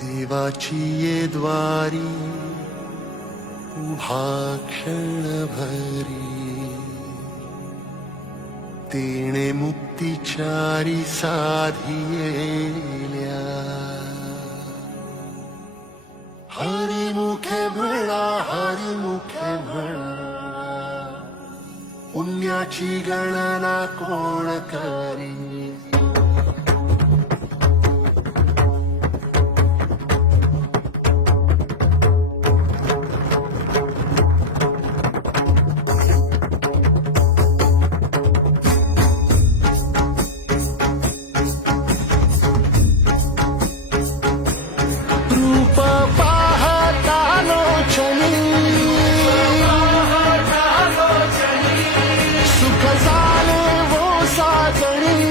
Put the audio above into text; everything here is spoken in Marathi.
देवाची ये द्वारी उभा क्षणभरी तेणे मुक्तिचारी साधियेल्या हरिमुखे म्हणा हरिमुखे म्हणा पुण्याची गणना कोण करी सुख झाले वो साजणी